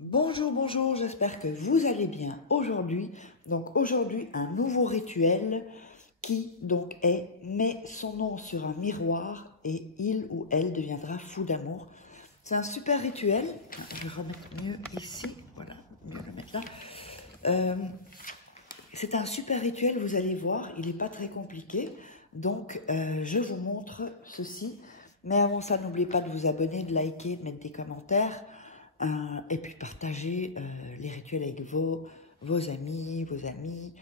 Bonjour, bonjour, j'espère que vous allez bien aujourd'hui. Aujourd'hui, un nouveau rituel qui donc est met son nom sur un miroir et il ou elle deviendra fou d'amour. C'est un super rituel. Je vais remettre mieux ici, voilà, mieux le mettre là. C'est un super rituel, vous allez voir, il n'est pas très compliqué. Je vous montre ceci. Mais avant ça, n'oubliez pas de vous abonner, de liker, de mettre des commentaires. Et puis partager les rituels avec vos amis, vos amis.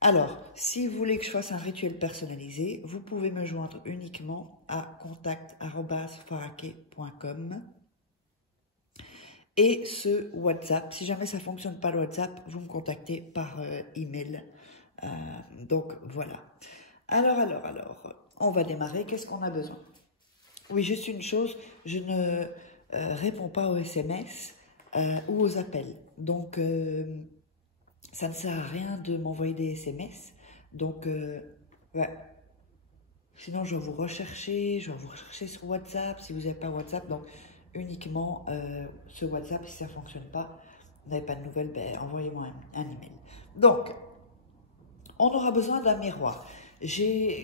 Alors, si vous voulez que je fasse un rituel personnalisé, vous pouvez me joindre uniquement à contact@farake.com. Et ce WhatsApp, si jamais ça ne fonctionne pas le WhatsApp, vous me contactez par email. Donc voilà. Alors, on va démarrer. Qu'est-ce qu'on a besoin? Oui, juste une chose, je ne réponds pas aux SMS ou aux appels. Ça ne sert à rien de m'envoyer des SMS. Ouais. Sinon, je vais vous rechercher sur WhatsApp si vous n'avez pas WhatsApp. Donc, uniquement ce WhatsApp, si ça ne fonctionne pas, vous n'avez pas de nouvelles, ben, envoyez-moi un email. Donc, on aura besoin d'un miroir.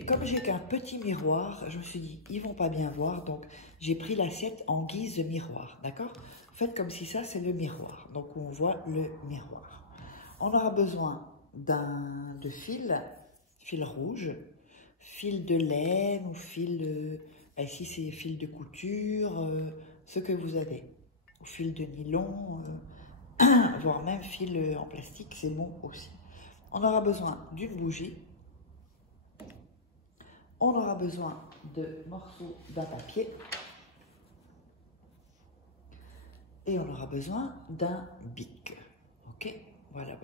Comme j'ai qu'un petit miroir, je me suis dit, ils vont pas bien voir, donc j'ai pris l'assiette en guise de miroir, d'accord? Faites comme si ça, c'est le miroir, donc on voit le miroir. On aura besoin de fil rouge, fil de laine ou ici c'est fil de couture, ce que vous avez, ou fil de nylon, voire même fil en plastique, c'est bon aussi. On aura besoin d'une bougie. On aura besoin de morceaux d'un papier. Et on aura besoin d'un bic. Ok? Voilà.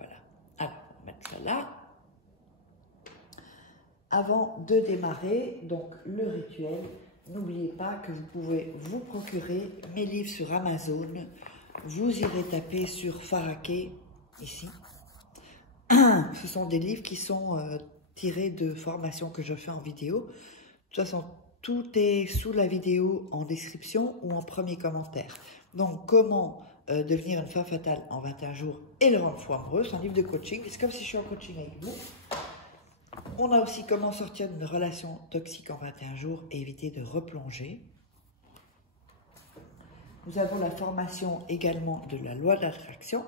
Alors, on va mettre ça là. Avant de démarrer, donc le rituel, n'oubliez pas que vous pouvez vous procurer mes livres sur Amazon. Vous irez taper sur Farake, ici. Ce sont des livres qui sont tirés de formations que je fais en vidéo. De toute façon, tout est sous la vidéo en description ou en premier commentaire. Donc, comment devenir une femme fatale en 21 jours et le rendre fou amoureux, c'est un livre de coaching. C'est comme si je suis en coaching avec vous. On a aussi comment sortir d'une relation toxique en 21 jours et éviter de replonger. Nous avons la formation également de la loi de l'attraction.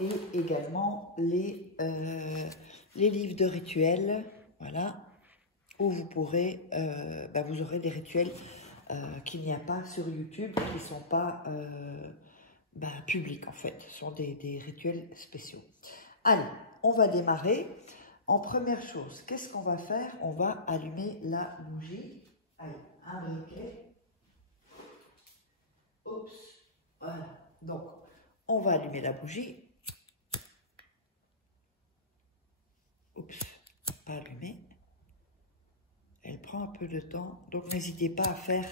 Et également les livres de rituels, voilà, où vous pourrez, vous aurez des rituels qu'il n'y a pas sur YouTube, qui ne sont pas publics en fait, ce sont des rituels spéciaux. Allez, on va démarrer. En première chose, qu'est-ce qu'on va faire? On va allumer la bougie. Allez, un briquet. Oups, voilà. Donc, on va allumer la bougie. Oups, pas allumée. Elle prend un peu de temps, donc n'hésitez pas à faire,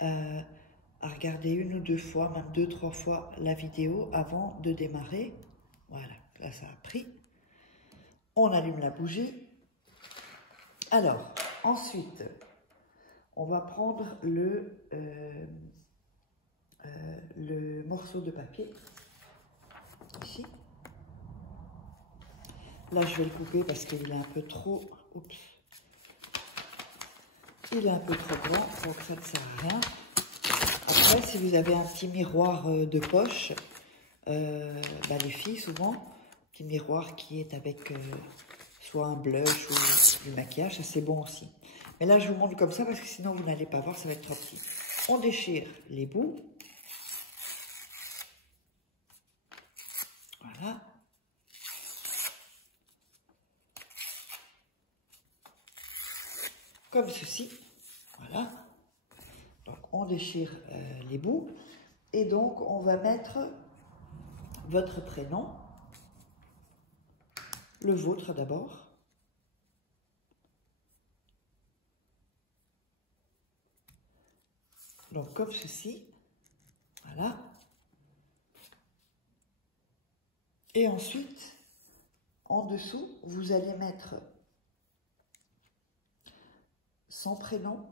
à regarder une ou deux fois, même 2-3 fois la vidéo avant de démarrer. Voilà, là ça a pris. On allume la bougie. Alors, ensuite, on va prendre le morceau de papier, ici. Là, je vais le couper parce qu'il est un peu trop... Oups. Il est un peu trop grand, donc ça ne sert à rien. Après, si vous avez un petit miroir de poche, les filles souvent, petit miroir qui est avec soit un blush ou du maquillage, ça c'est bon aussi. Mais là, je vous montre comme ça parce que sinon vous n'allez pas voir, ça va être trop petit. On déchire les bouts. Voilà. Comme ceci. Voilà. Donc, on déchire les bouts. Et donc, on va mettre votre prénom. Le vôtre d'abord. Donc, comme ceci. Voilà. Et ensuite, en dessous, vous allez mettre son prénom,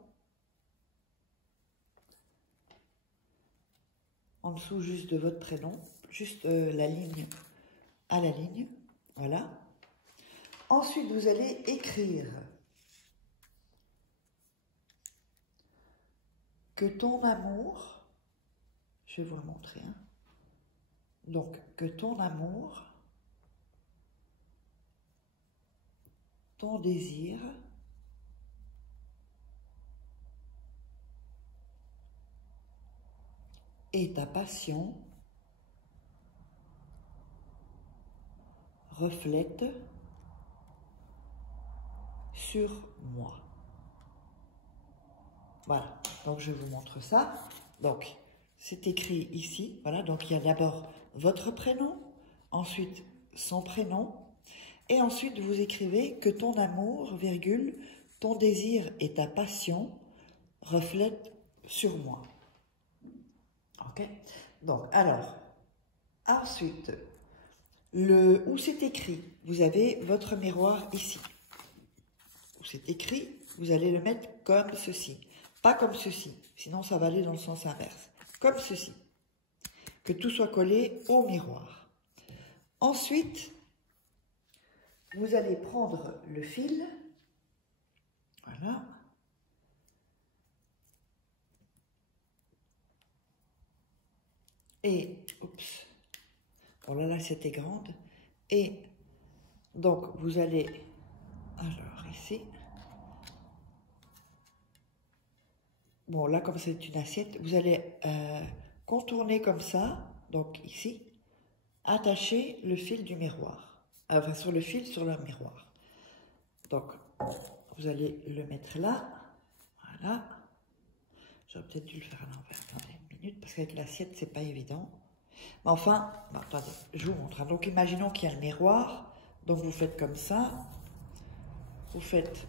en dessous juste de votre prénom, juste la ligne à la ligne, voilà. Ensuite, vous allez écrire que ton amour, je vais vous le montrer, hein. Donc, que ton amour, ton désir, et ta passion reflètent sur moi. Voilà, donc je vous montre ça. Donc, c'est écrit ici, voilà, donc il y a d'abord votre prénom, ensuite son prénom, et ensuite vous écrivez que ton amour, virgule, ton désir et ta passion reflètent sur moi. Ok? Donc, alors, ensuite, où c'est écrit, vous avez votre miroir ici. Où c'est écrit, vous allez le mettre comme ceci. Pas comme ceci, sinon ça va aller dans le sens inverse. Comme ceci. Que tout soit collé au miroir. Ensuite, vous allez prendre le fil. Voilà. Et, oups, oh là là, c'était grande. Et donc, vous allez, alors ici, bon là, comme c'est une assiette, vous allez contourner comme ça, donc ici, attacher le fil du miroir, enfin sur le fil sur le miroir. Donc, vous allez le mettre là, voilà. J'aurais peut-être dû le faire à l'envers, attendez une minute, parce qu'avec l'assiette, c'est pas évident. Mais enfin, bon, attendez, je vous montre. Donc, imaginons qu'il y a le miroir, donc vous faites comme ça, vous faites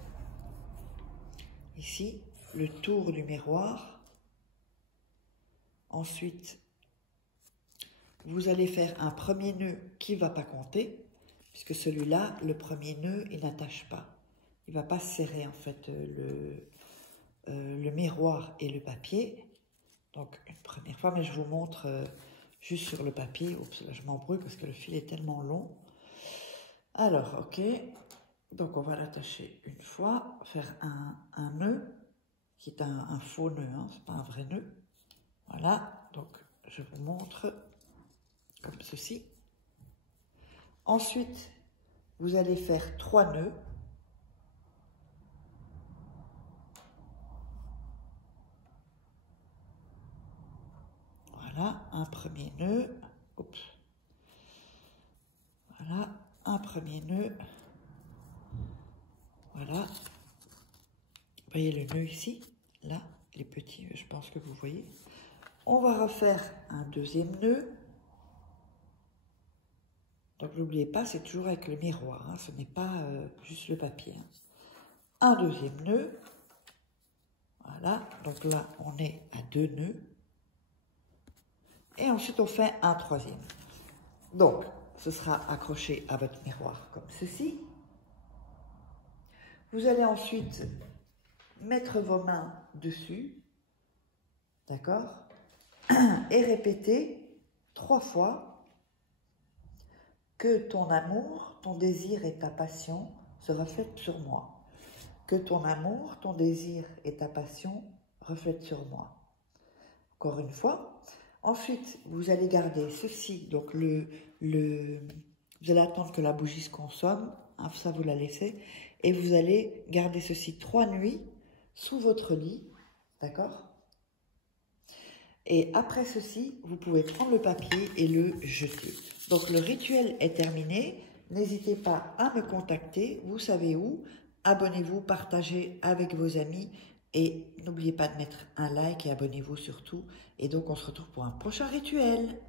ici le tour du miroir, ensuite, vous allez faire un premier nœud qui ne va pas compter, puisque celui-là, le premier nœud, il n'attache pas. Il ne va pas serrer en fait le miroir et le papier. Donc une première fois, mais je vous montre juste sur le papier. Oups, là je m'embrouille parce que le fil est tellement long. Alors, ok. Donc on va l'attacher une fois, faire un nœud, qui est un faux nœud, hein, c'est pas un vrai nœud. Voilà, donc je vous montre comme ceci. Ensuite, vous allez faire 3 nœuds. Voilà, un premier nœud. Oups. Voilà, un premier nœud. Voilà. Vous voyez le nœud ici, là, les petits, je pense que vous voyez. On va refaire un deuxième nœud. Donc n'oubliez pas, c'est toujours avec le miroir, hein, ce n'est pas juste le papier. Hein. Un deuxième nœud. Voilà, donc là on est à 2 nœuds. Et ensuite on fait un troisième. Donc ce sera accroché à votre miroir comme ceci. Vous allez ensuite mettre vos mains dessus, d'accord, et répéter 3 fois que ton amour, ton désir et ta passion se reflètent sur moi. Que ton amour, ton désir et ta passion reflètent sur moi. Encore une fois. Ensuite, vous allez garder ceci, donc vous allez attendre que la bougie se consomme, hein, ça vous la laissez, et vous allez garder ceci 3 nuits sous votre lit, d'accord? Et après ceci, vous pouvez prendre le papier et le jeter. Donc le rituel est terminé, n'hésitez pas à me contacter, vous savez où, abonnez-vous, partagez avec vos amis, et n'oubliez pas de mettre un like et abonnez-vous surtout. Et donc on se retrouve pour un prochain rituel.